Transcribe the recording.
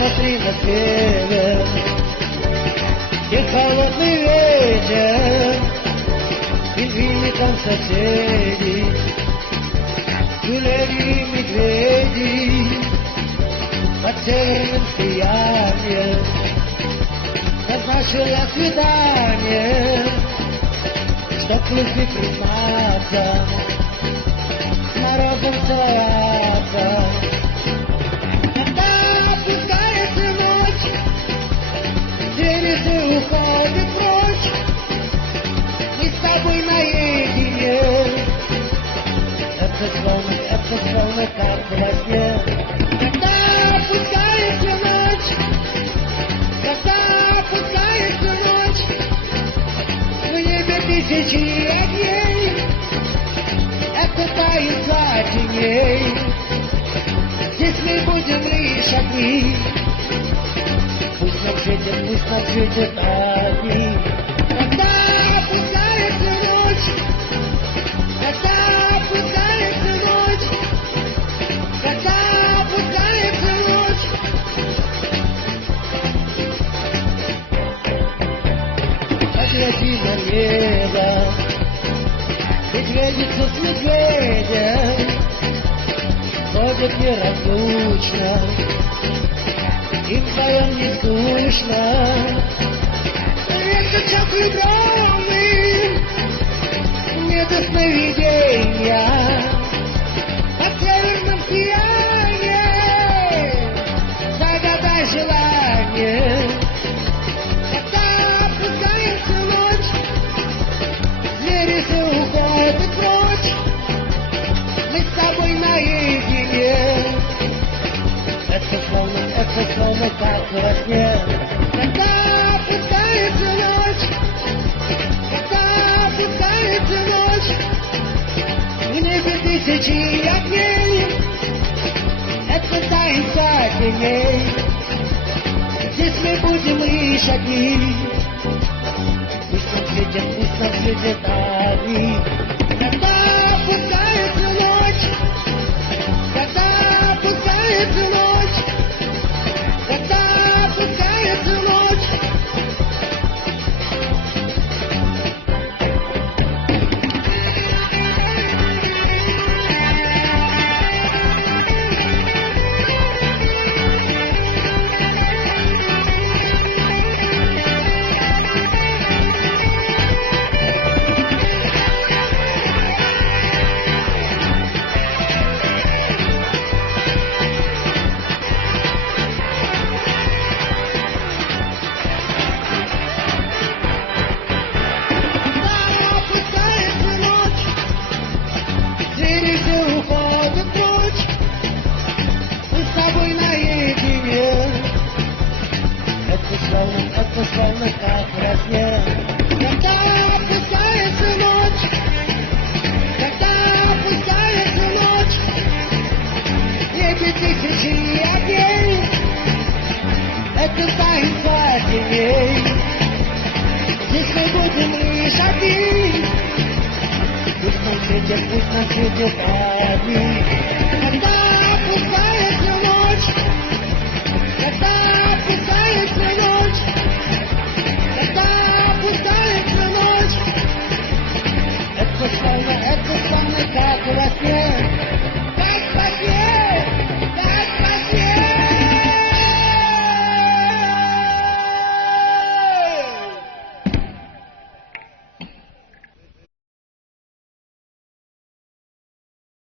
посмотри на север, где холодный ветер, пингвины там соседи, тюлени и медведи под северным сиянием назначила свидание, чтоб любви признаться, с морозом целоваться. Когда опускается ночь, вереск уходит прочь, мы с тобой наедине. Это словно как во сне. Когда опускается ночь, в небе тысячи огней, это тает теней. Здесь мы будем лишь одни, пусть нам светят огни. Когда опускается ночь, погляди на небо, медведица с медведем ходят неразлучно, им вдвоем не скучно. Ветер час влюбленный, не до сновидения, под северным сиянием загадай желание. Уходит прочь, мы с тобой наедине. Это словно как во сне. Когда опускается ночь, в небе тысячи огней, это таинство теней. Здесь мы будем лишь одни, пусть нам светят огни. Когда опускается ночь, это словно как во сне. Когда опускается ночь, в небе тысячи огней, это таинство теней. Здесь мы будем лишь одни, пусть нам светят огни.